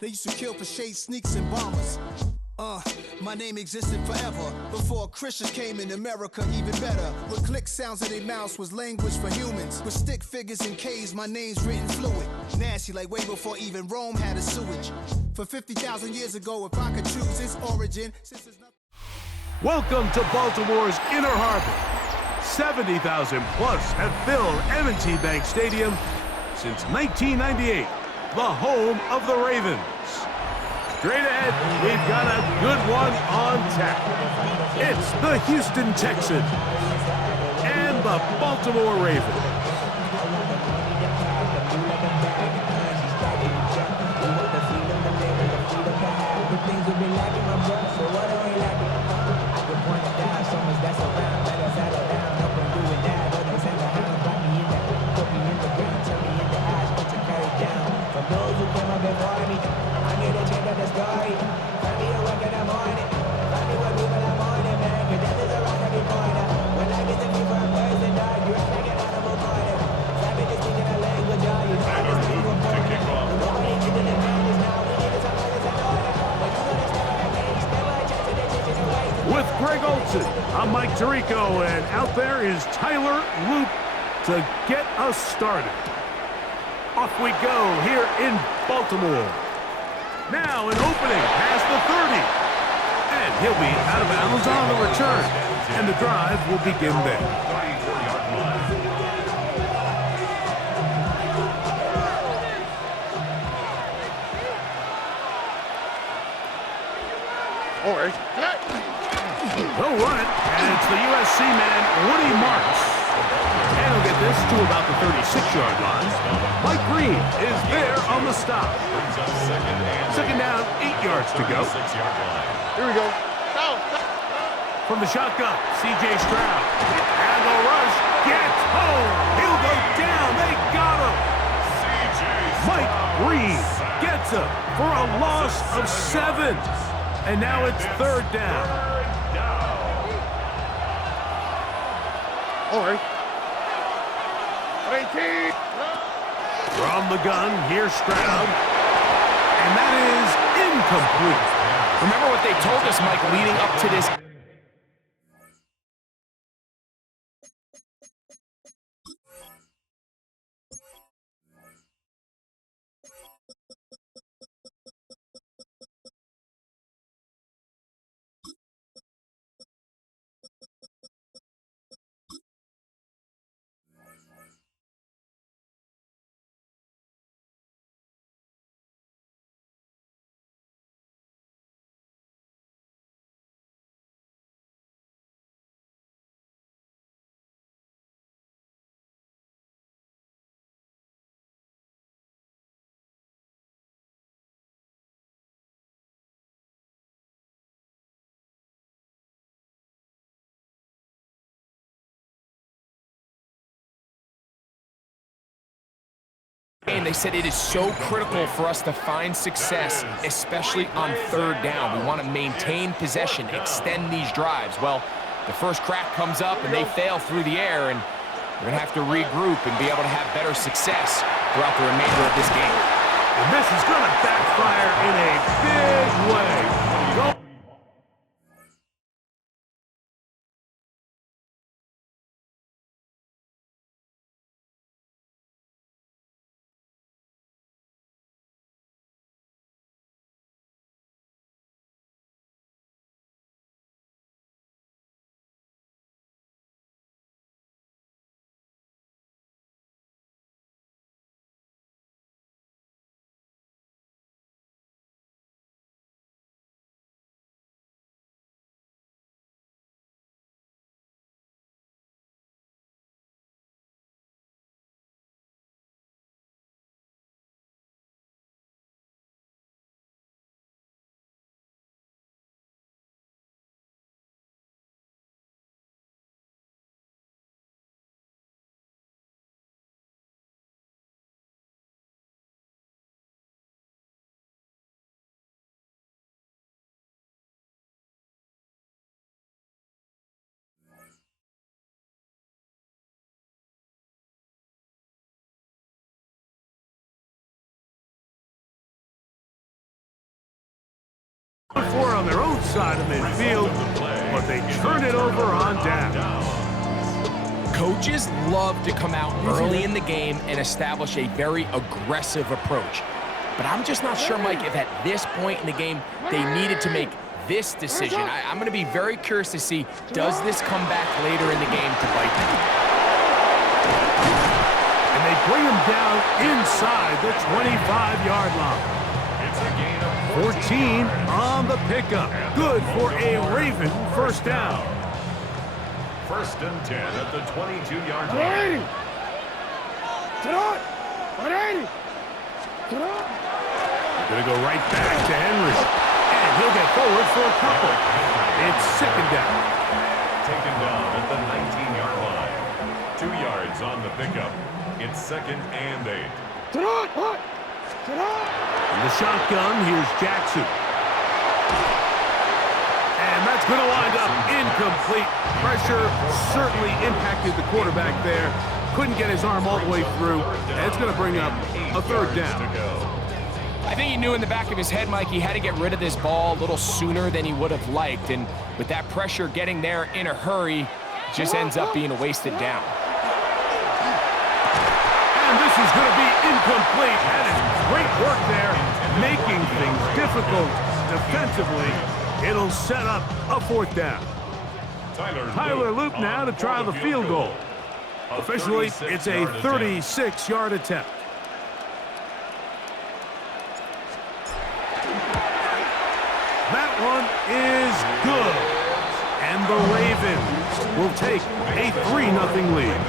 They used to kill for shade sneaks and bombers. My name existed forever. Before Christians came in America, even better. With click sounds in their mouths was language for humans. With stick figures and K's, my name's written fluid. Nasty like way before even Rome had a sewage. For 50,000 years ago, if I could choose its origin. Welcome to Baltimore's Inner Harbor. 70,000 plus have filled M&T Bank Stadium since 1998, the home of the Ravens. Straight ahead, we've got a good one on tap. It's the Houston Texans and the Baltimore Ravens. With Greg Olson, I'm Mike Tirico, and out there is Tyler Loop to get us started. Off we go here in Baltimore. Now an opening past the 30. And he'll be out of bounds on the return. And the drive will begin there. They'll run it, and it's the USC man, Woody Marks. And he'll get this to about the 36-yard line. Mike Green is there on the stop. Second down, 8 yards to go. Here we go. From the shotgun, C.J. Stroud. And the rush gets home. He'll go down. They got him. Mike Green gets him for a loss of 7. And now it's third down. All right. 18. From the gun, here's Stroud. And that is incomplete. Remember what they told us, Mike, leading up to this. And they said it is so critical for us to find success, especially on third down. We want to maintain possession, extend these drives. Well, the first crack comes up and they fail through the air, and we're going to have to regroup and be able to have better success throughout the remainder of this game. And this is going to backfire in a big way. Go on their own side of midfield, but they turn it over on down. Coaches love to come out early in the game and establish a very aggressive approach. But I'm just not sure, Mike, if at this point in the game they needed to make this decision. I'm going to be very curious to see, does this come back later in the game to bite them? And they bring him down inside the 25-yard line. 14 on the pickup. Good for a Raven first down. First and 10 at the 22-yard line. Gonna go right back to Henry. And he'll get forward for a couple. It's second down. Taken down at the 19-yard line. 2 yards on the pickup. It's second and 8. In the shotgun, here's Jackson. And that's going to wind up incomplete. Pressure certainly impacted the quarterback there. Couldn't get his arm all the way through. And it's going to bring up a third down. I think he knew in the back of his head, Mike, he had to get rid of this ball a little sooner than he would have liked. And with that pressure getting there in a hurry, it just ends up being a wasted down. And this is going to be incomplete. That is great work there, making things difficult defensively. It'll set up a fourth down. Tyler Loop now to try the field goal. Officially, it's a 36-yard attempt. That one is good. And the Ravens will take a 3-0 lead.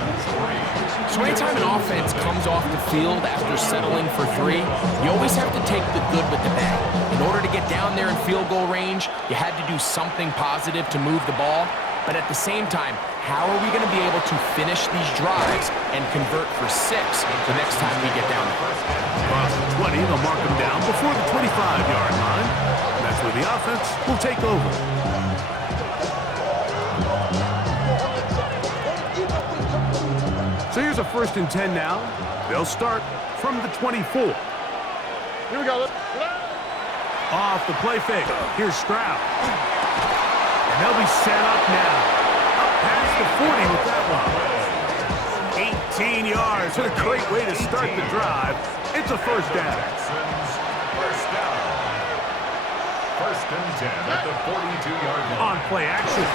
So anytime an offense comes off the field after settling for 3, you always have to take the good with the bad. In order to get down there in field goal range, you had to do something positive to move the ball. But at the same time, how are we going to be able to finish these drives and convert for 6 the next time we get down there? Across the 20, they'll mark them down before the 25-yard line. That's where the offense will take over. So here's a 1st and 10 now. They'll start from the 24. Here we go. Off the play fake. Here's Stroud. And they'll be set up now. Up past the 40 with that one. 18 yards. What a great way to start the drive. It's a first down. First down. First and 10 at the 42-yard line. On play action.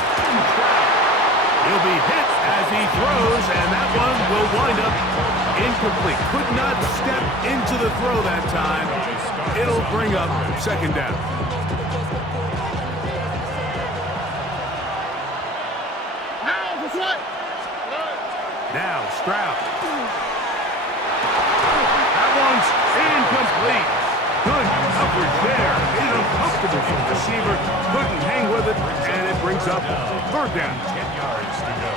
He'll be hit as he throws, and that one will wind up incomplete. Could not step into the throw that time. It'll bring up second down. Now Stroud. That one's incomplete. Good coverage there. It's uncomfortable for the receiver. Couldn't hang with it, and it brings up third down. 10 yards to go.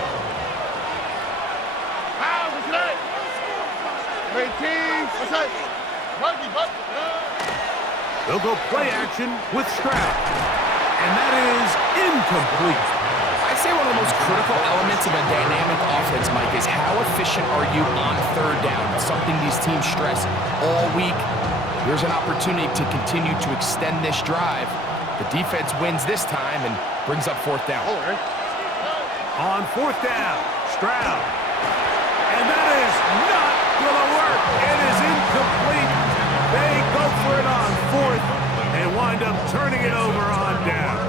They'll go play action with Stroud. And that is incomplete. I'd say one of the most critical elements of a dynamic offense, Mike, is how efficient are you on third down? It's something these teams stress all week. Here's an opportunity to continue to extend this drive. The defense wins this time and brings up fourth down. On fourth down, Stroud. And that is not going to work. It is incomplete. They go for it on fourth and wind up turning it over on down.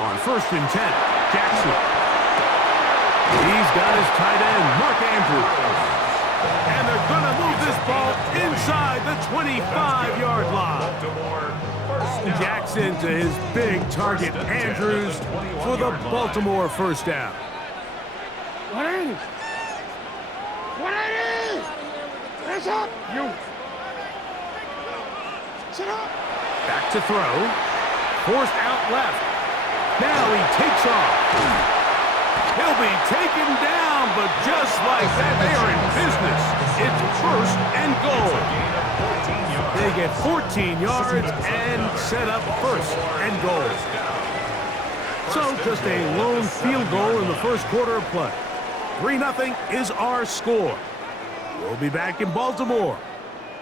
On first and 10, Jackson. He's got his tight end, Mark Andrews. And they're going to move this ball inside the 25-yard line. Jackson to his big target, Andrews, for the Baltimore first down. 180. 180. Hands up. You. Sit up. Back to throw. Forced out left. Now he takes off. He'll be taken down, but just like that, they are in business. It's first and goal. They get 14 yards and set up first and goal. So just a lone field goal in the first quarter of play. 3-0 is our score. We'll be back in Baltimore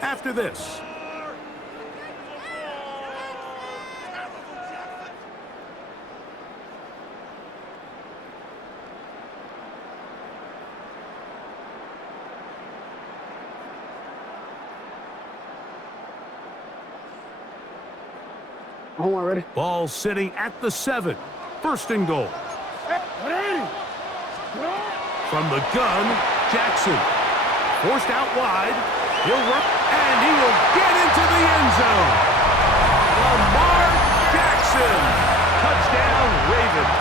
after this. Home already. Ball sitting at the 7. First and goal. From the gun, Jackson. Forced out wide. He'll run, and he will get into the end zone. Lamar Jackson. Touchdown, Ravens.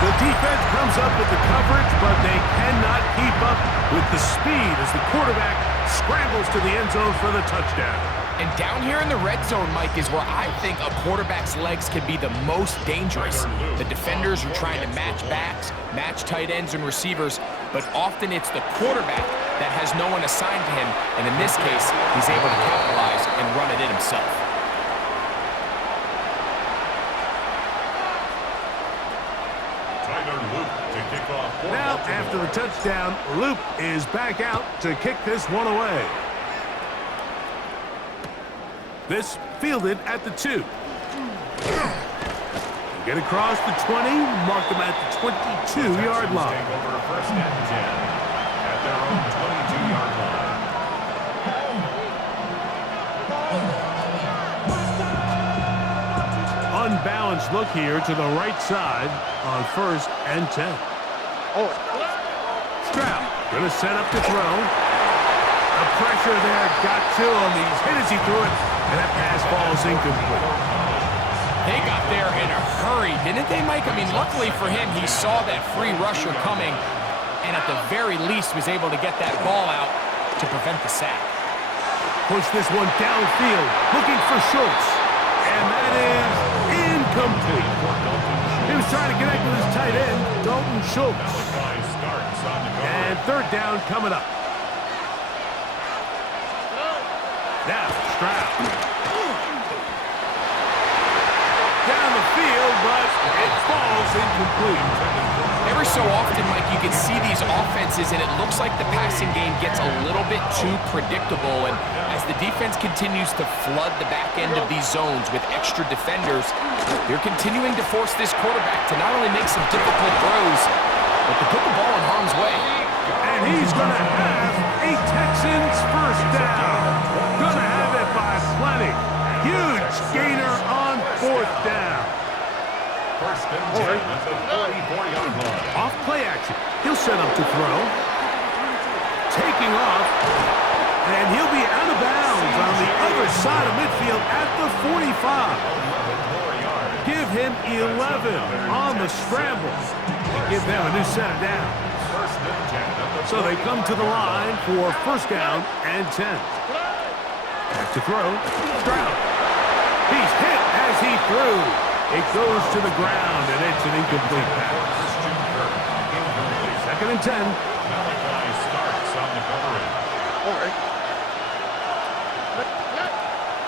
The defense comes up with the coverage, but they cannot keep up with the speed as the quarterback scrambles to the end zone for the touchdown. And down here in the red zone, Mike, is where I think a quarterback's legs can be the most dangerous. The defenders are trying to match backs, match tight ends and receivers, but often it's the quarterback that has no one assigned to him, and in this case, he's able to capitalize and run it in himself. Now, after the touchdown, Loop is back out to kick this one away. This fielded at the 2. Get across the 20, mark them at the 22-yard line. Take over first and 10 at their own 22-yard line. Unbalanced look here to the right side on first and 10. Stroud gonna set up to throw. The pressure there got to him. He's hit as he threw it, and that pass falls incomplete. They got there in a hurry, didn't they, Mike? I mean, luckily for him, he saw that free rusher coming, and at the very least was able to get that ball out to prevent the sack. Push this one downfield, looking for Schultz, and that is incomplete. He was trying to connect with his tight end, Dalton Schultz. And third down coming up. Now, Stroud. Down the field, but it falls incomplete. Every so often, Mike, you can see these offenses, and it looks like the passing game gets a little bit too predictable. And as the defense continues to flood the back end of these zones with extra defenders, they're continuing to force this quarterback to not only make some difficult throws, but to put the ball in harm's way. And he's going to have a Texans first down. Going to have it by plenty. Huge gainer on fourth down. First and 10 at the 44-yard line. Off play action. He'll set up to throw. Taking off. And he'll be out of bounds on the other side of midfield at the 45. Give him 11 on the scramble. Give them a new set of downs. So they come to the line for first down and 10. Back to throw. Stroud. He's hit as he threw. It goes to the ground, and it's an incomplete pass. Second and 10. Malachi starts on the coverage.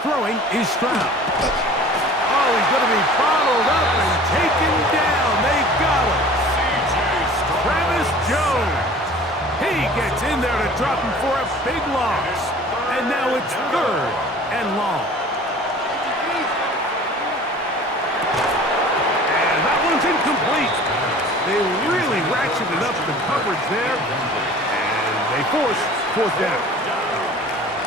Throwing is Stroud. Oh, he's going to be bottled up and taken down. They got him. Travis Jones. He gets in there to drop him for a big loss. And now it's third and long. And that one's incomplete. They really ratcheted up the coverage there. And they force fourth down.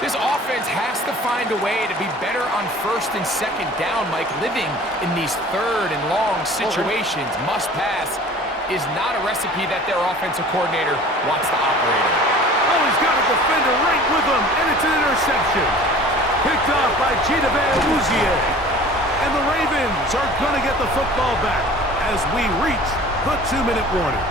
This offense has to find a way to be better on first and second down, Mike. Living in these third and long situations, must pass, is not a recipe that their offensive coordinator wants to operate in. Oh, he's got a defender right with him, and it's an interception. Picked off by Chidobe Awuzie. And the Ravens are going to get the football back as we reach the 2-minute warning.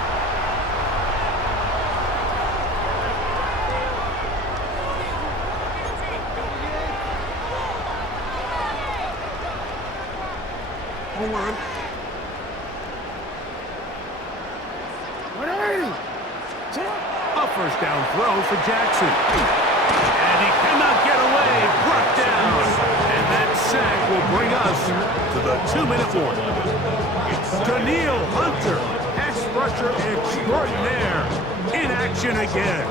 Hold on. A first down throw for Jackson. And he cannot get away. Brought down. And that sack will bring us to the 2-minute warning. Daniil Hunter, pass rusher extraordinaire, in action again.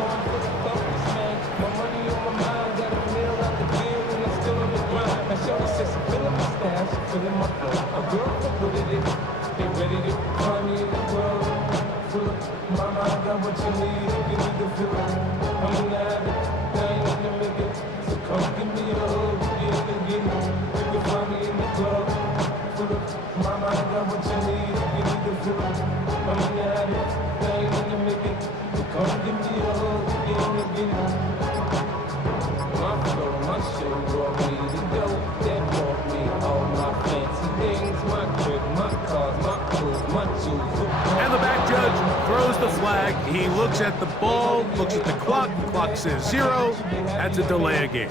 And the back judge throws the flag. He looks at the ball, looks at the clock. Clock says 0. That's a delay of game.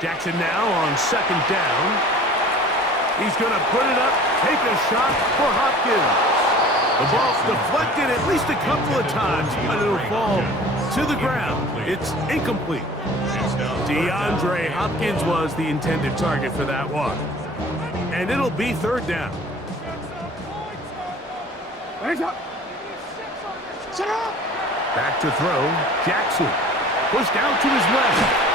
Jackson now on 2nd down. He's going to put it up, take a shot for Hopkins. The ball's deflected at least a couple of times, but it'll fall to the ground. It's incomplete. DeAndre Hopkins was the intended target for that one. And it'll be 3rd down. Back to throw. Jackson. Pushed out to his left.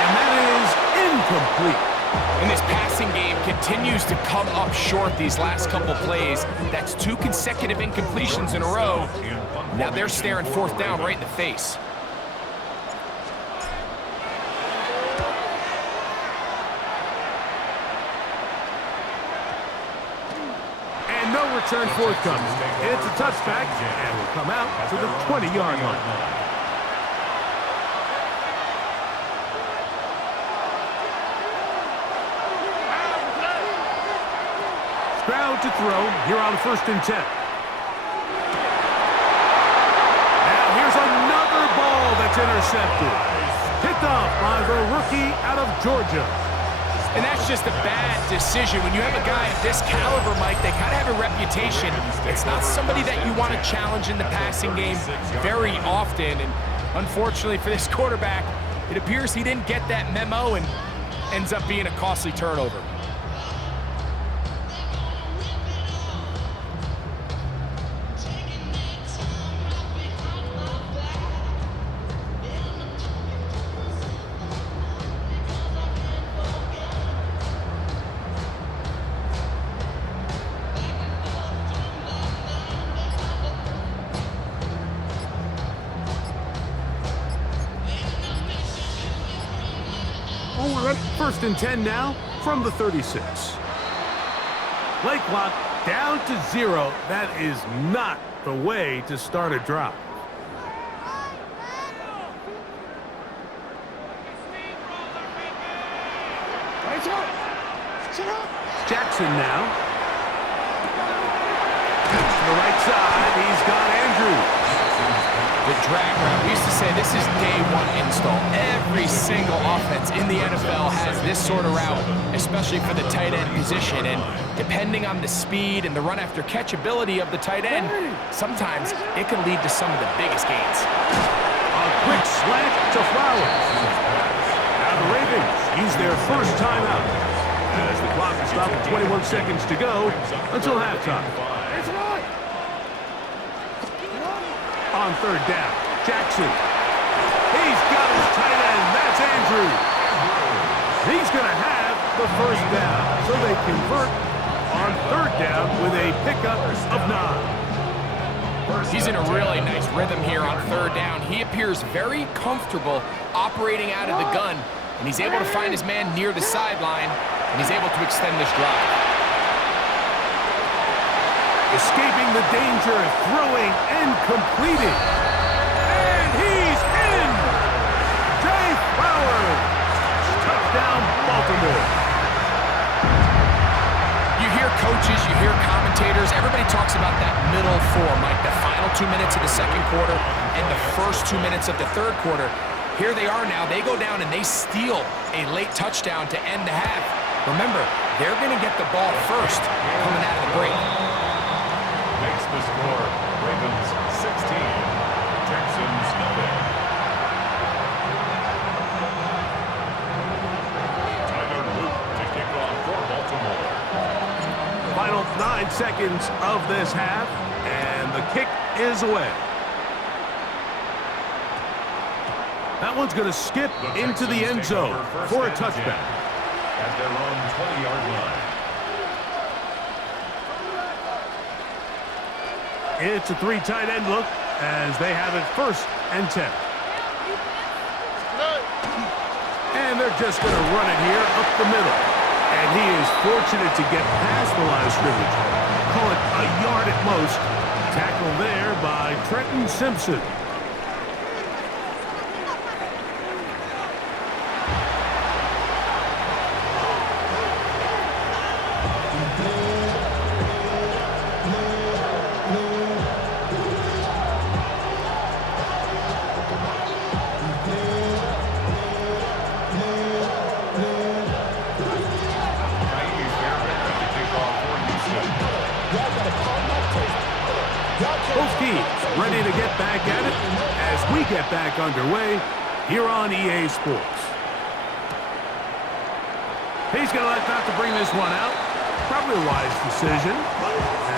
And that is incomplete. And this passing game continues to come up short these last couple plays. That's 2 consecutive incompletions in a row. Now they're staring 4th down right in the face. And no return forthcoming. It's a touchback and will come out to the 20-yard line. Stroud to throw here on 1st and 10. Now here's another ball that's intercepted. Picked off by the rookie out of Georgia. And that's just a bad decision. When you have a guy of this caliber, Mike, they kind of have a reputation. It's not somebody that you want to challenge in the passing game very often. And unfortunately for this quarterback, it appears he didn't get that memo and ends up being a costly turnover. First and 10 now from the 36. Play clock down to 0. That is not the way to start a drive. Jackson now. Comes to the right side. He's got Andrews. The drag route. We used to say this is day 1 install. Every single offense in the NFL has this sort of route, especially for the tight end position. And depending on the speed and the run after catch ability of the tight end, sometimes it can lead to some of the biggest gains. A quick slant to Flowers. Now the Ravens use their first timeout as the clock is stopped at 21 seconds to go until halftime. On 3rd down, Jackson. He's got his tight end. That's Andrews. He's going to have the 1st down. So they convert on 3rd down with a pickup of 9. He's in a really nice rhythm here on 3rd down. He appears very comfortable operating out of the gun, and he's able to find his man near the sideline, and he's able to extend this drive. Escaping the danger, throwing and completing. And he's in! Jay Flowers! Touchdown, Baltimore. You hear coaches, you hear commentators, everybody talks about that middle 4, Mike, the final 2 minutes of the 2nd quarter and the first 2 minutes of the 3rd quarter. Here they are now. They go down and they steal a late touchdown to end the half. Remember, they're going to get the ball first coming out of the break. Makes the score Ravens 16, Texans nothing. Tyler Luke to kick off for Baltimore. Final 9 seconds of this half, and the kick is away. That one's going to skip into the end zone for a touchback. At their own 20-yard line. It's a 3 tight end look as they have it 1st and 10. And they're just going to run it here up the middle. And he is fortunate to get past the line of scrimmage. Call it a yard at most. Tackle there by Trenton Simpson. Both teams ready to get back at it as we get back underway here on EA Sports. He's going to elect not to bring this one out. Probably a wise decision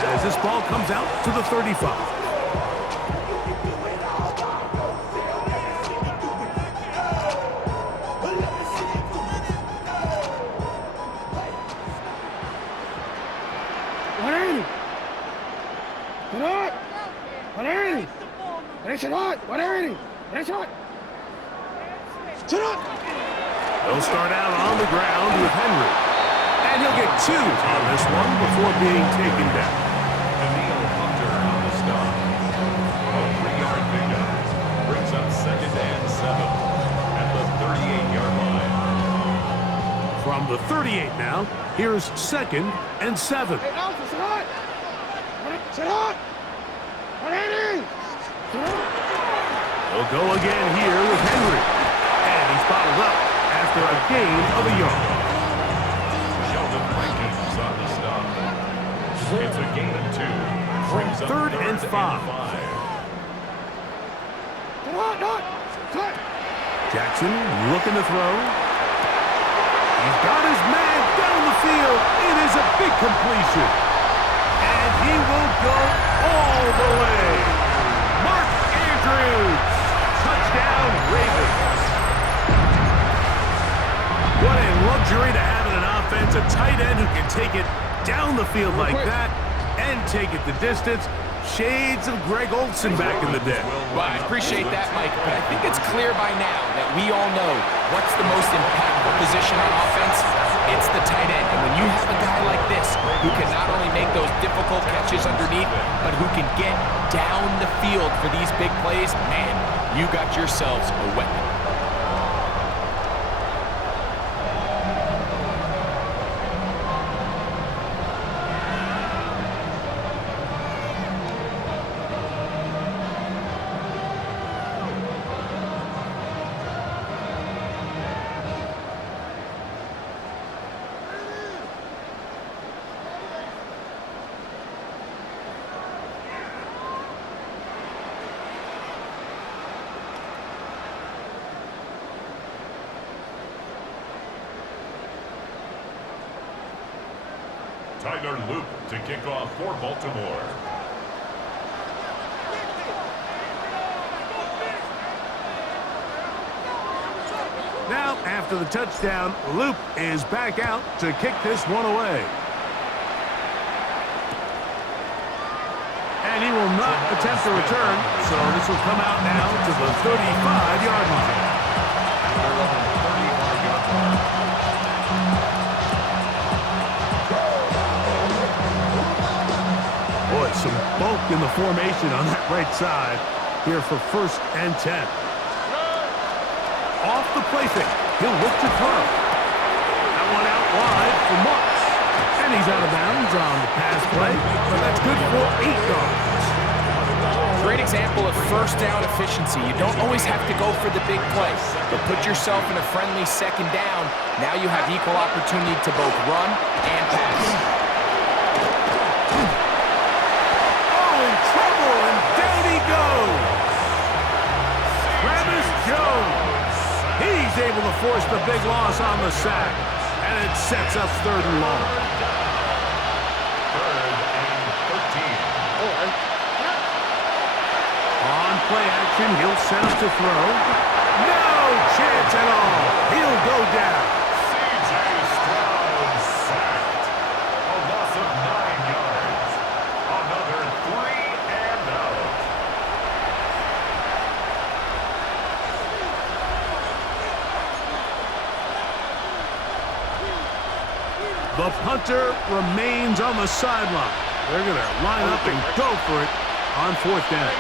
as this ball comes out to the 35. They'll start out on the ground with Henry. And he'll get 2 on this one before being taken down. Daniil Hunter on the stop. A 3-yard pickup. Brings up 2nd and 7 at the 38-yard line. From the 38 now, here's 2nd and 7. Hey, Alpha, sit hot! Sit hot! They'll go again here with Henry. And he's bottled up after a gain of a yard. Sheldon Rankins on the stop. It's a gain of 2. Brings up 3rd and 5. Jackson looking to throw. He's got his man down the field. It is a big completion. And he will go all the way. Mark Andrews. Touchdown, Ravens. What a luxury to have in an offense. A tight end who can take it down the field like that and take it the distance. Shades of Greg Olsen back in the day. Well, I appreciate that, Mike, but I think it's clear by now that we all know what's the most impactful position on offense. It's the tight end. And when you have a guy like this who can not only make those difficult catches underneath, but who can get down the field for these big plays, man, you got yourselves a weapon. Tyler Luke to kick off for Baltimore. Now, after the touchdown, Luke is back out to kick this one away. And he will not attempt to return, so this will come out now to the 35-yard line. Boy, some bulk in the formation on that right side here for 1st and 10. Off the play fake, he'll look to throw. That one out wide for Marks. And he's out of bounds on the pass play, but that's good for 8 yards. Great example of first down efficiency. You don't always have to go for the big play, but put yourself in a friendly second down. Now you have equal opportunity to both run and pass. Oh, in trouble, and down he goes. Travis Jones. He's able to force the big loss on the sack, and it sets up 3rd and long. 3rd and 13. On play action, he'll set up to throw. No chance at all. He'll go down. C.J. Stroud sacked. A loss of 9 yards. Another 3 and out. The punter remains on the sideline. They're going to line up and go for it on 4th down.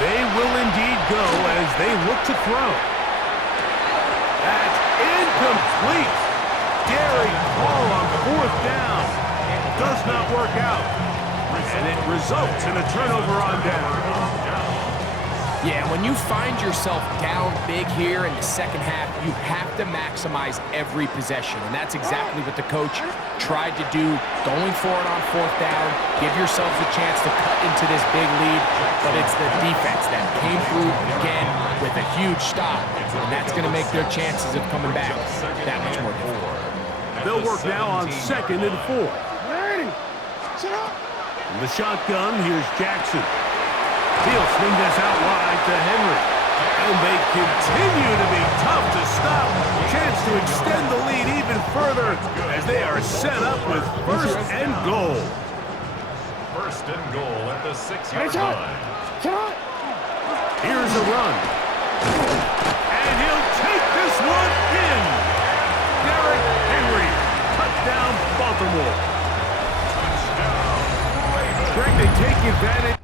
They will indeed go as they look to throw. That's incomplete. Daring call on 4th down. Does not work out. And it results in a turnover on down. Yeah, when you find yourself down big here in the second half, you have to maximize every possession. And that's exactly what the coach tried to do, going for it on 4th down. Give yourselves a chance to cut into this big lead. But it's the defense that came through again with a huge stop. And that's going to make their chances of coming back that much more difficult. They'll work now on 2nd and 4. Ready. Set up. In the shotgun, here's Jackson. He'll swing this out wide to Henry. And they continue to be tough to stop. Chance to extend the lead even further as they are set up with 1st and goal. 1st and goal at the 6-yard line. Here's a run. And he'll take this one in. Derrick Henry. Touchdown, Baltimore. Touchdown, Ravens. Greg, they take advantage.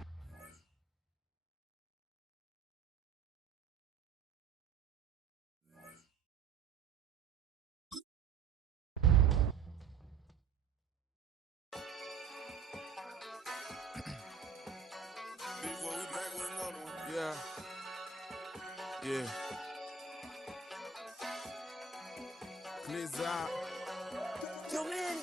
Yeah. Clears out. Yo, man.